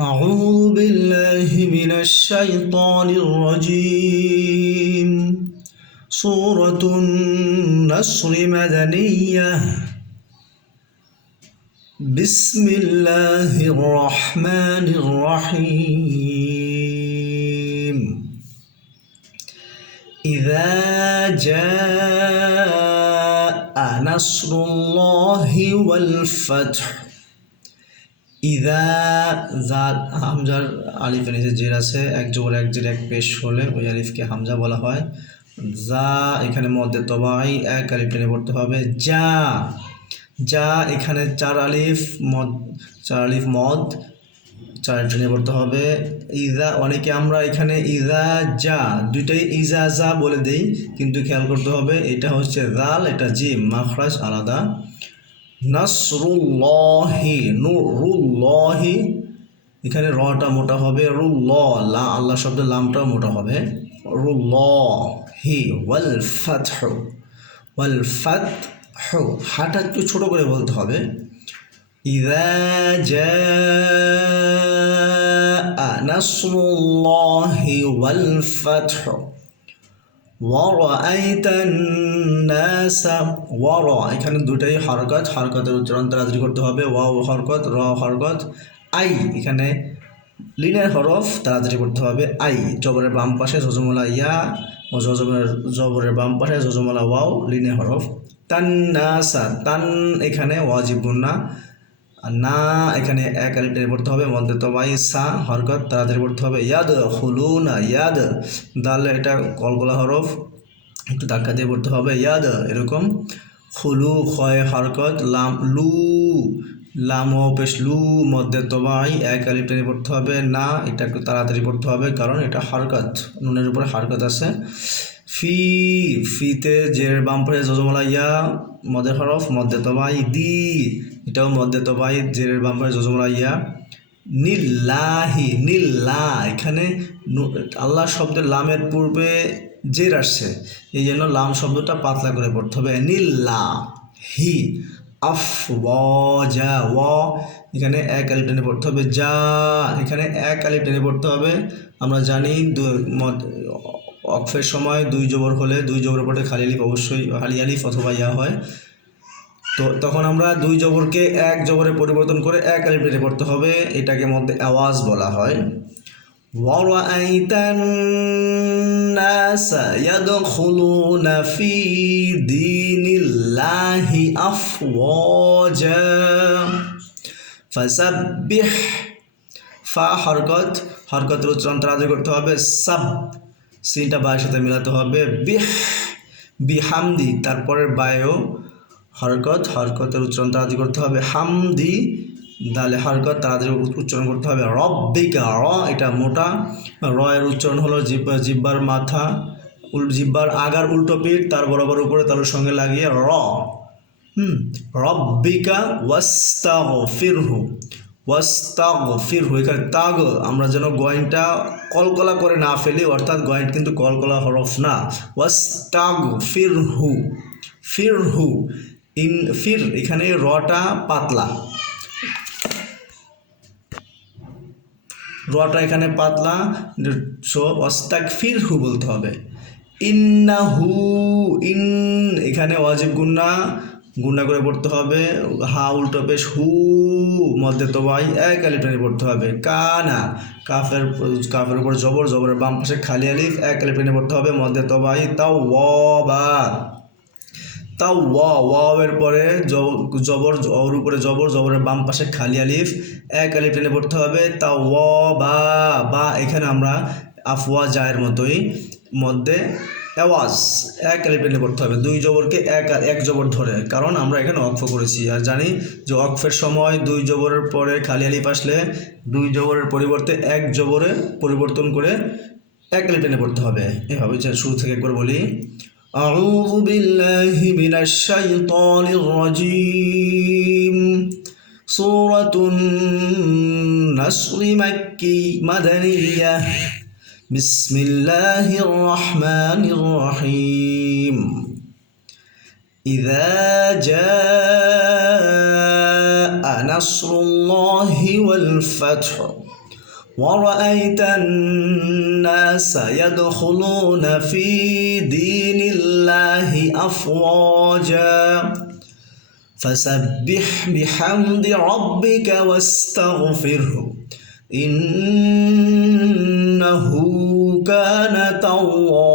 أعوذ بالله من الشيطان الرجيم. سورة النصر مدنية. بسم الله الرحمن الرحيم. إذا جاء نصر الله والفتح. ইদা জাল হামজার আলিফের নিচে জের আছে, এক জবর এক জের এক পেশ হলে ওই আলিফকে হামজা বলা হয়। যা এখানে মধ্যে তবাই এক আলিফ টেনে পড়তে হবে। যা যা এখানে চার আলিফ মদ চার আলিফ টেনে পড়তে হবে। ইজা অনেকে আমরা এখানে ইজা যা দুইটাই ইজা যা বলে দেই, কিন্তু খেয়াল করতে হবে এটা হচ্ছে জাল, এটা জিম, মাখরাজ আলাদা। নাসরুল্লাহি নুরুল্লাহি, এখানে রটা মোটা হবে, রুল্লাহ আল্লাহ শব্দের লামটাও মোটা হবে, রুল্লাহি। ওয়াল ফাতহু হাটা একটু ছোট করে বলতে হবে। ইযা জাআ নাসরুল্লাহি ওয়াল ফাতহু ওয়ারাআইতান নাসা। এখানে দুটাই হরকতের উচ্চারণ তাড়াতাড়ি করতে হবে। ওয়াও হরকত, র হরকত, আই এখানে লিনের হরফ তাড়াতাড়ি করতে হবে। আই জবরের বাম পাশে জজমলা ইয়া ও জবরের বাম পাশে জজমলা ওয়াও লিনের হরফ। তান নাসা, তান এখানে ওয়াজিব গুন্না, না এখানে এক আলিফ টেনে পড়তে হবে, মধ্যে তবাই সা হরকত তাড়াতাড়ি পড়তে হবে। ইয়াদ খুলুনা, ইয়াদ দাল এটা কলকলা হরফ, একটু ধাক্কা দিয়ে পড়তে হবে ইয়াদ এরকম। খুলু খয় হরকত, লাম লু লাম ও পেশ লু মধ্যে তবাই এক আলিফ টেনে পড়তে হবে। না এটা একটু তাড়াতাড়ি পড়তে হবে কারণ এটা হরকত, নুনের উপরে হরকত আছে। ফিতে জের বাম পাশে জজমলা ইয়া মদের হরফ, মধ্যে তবাই দি এটাও মধ্যে তবাই জেরের বাম পাশে জজমলা ইয়া। নিল্লাহি নিল্লা এখানে আল্লাহ শব্দের লামের পূর্বে জের আসছে, এই জন্য লাম শব্দটা পাতলা করে পড়তে হবে। নিল্লা হি আফওয়াজা ওয়া এখানে এক আলিফ টেনে পড়তে হবে। যা এখানে এক আলিফ টেনে পড়তে হবে। আমরা জানি অক্ফের সময় দুই জবর হলে দুই জবরের পরে খালি আলিফ অবশ্যই খালি আলিফ অথবা ইয়া হয়, তো তখন আমরা দুই জবরকে এক জবরে পরিবর্তন করে এক আলিফ টেনে পড়তে হবে, এটাকে মধ্যে আওয়াজ বলা হয়। ওয়ারাআইতান নাসা ইয়াদখুলুনা ফি দীনিল্লাহি আফওয়াজা। ফাসাব্বিহ ফা হরকতের উচ্চারণ তাড়াতাড়ি করতে হবে। সাব সিনটা বায়ের সাথে মিলাতে হবে। বিহামদি তারপরের বায়ও হরকতের উচ্চারণ তাড়াতাড়ি করতে হবে। হামদি দালে হরকত তাড়াতাড়ি উচ্চারণ করতে হবে। রব্বিকা র এটা মোটা, র এর উচ্চারণ হলো জিব্বার মাথা জিব্বার আগার উল্টো পিঠ তার বরাবর উপরে তার সঙ্গে লাগিয়ে র। রব্বিকা ওয়াস্তাগফিরহু এখানে তাগ আমরা যেন গয়েনটা কলকলা করে না ফেলি, অর্থাৎ গয়েন কিন্তু কলকলা হরফ না। ওয়াস্তাগফিরহু ফিরহু ফির এখানে রটা পাতলা, রটা এখানে পাতলা, সো ওয়াস্তাগফিরহু বলতে হবে। ইন্নাহু এখানে ওয়াজিব গুন্না করে পড়তে হবে। হা উল্টো পেশ হু মধ্যে তবাই এক আলিফ টেনে পড়তে হবে। কানা কাফের উপর জবরের বাম পাশে খালি আলিফ এক আলিফ টেনে পড়তে হবে, মধ্যে তবাই ওয়াওয়ের পরে ওর উপরে জবরের বাম পাশে খালি আলিফ এক আলিফ টেনে পড়তে হবে। বা এখানে আমরা আফওয়া জায়ের মতোই মধ্যে আওয়াজ এক আলিফ টেনে পড়তে হবে, দুই জবরকে এক জবর ধরে, কারণ আমরা এখানে অক্ফ করেছি আর জানি যে অক্ফের সময় দুই জবরের পরে খালি আলিফ আসলে দুই জবরের পরিবর্তে এক জবরে পরিবর্তন করে এক আলিফ টেনে পড়তে হবে। এভাবে শুরু থেকে একবার বলি। আউযু বিল্লাহি মিনাশ শাইতানির রাজীম। সূরাতুন নাসর মাক্কি মাদানিয়াহ। বিসমিল্লাহির রহমানির রহিম। ইযা জাআ নাসরুল্লাহি ওয়াল ফাতহু ورأيت الناس يدخلون في دين الله أفواجا فسبح بحمد ربك واستغفره إنه كان توابا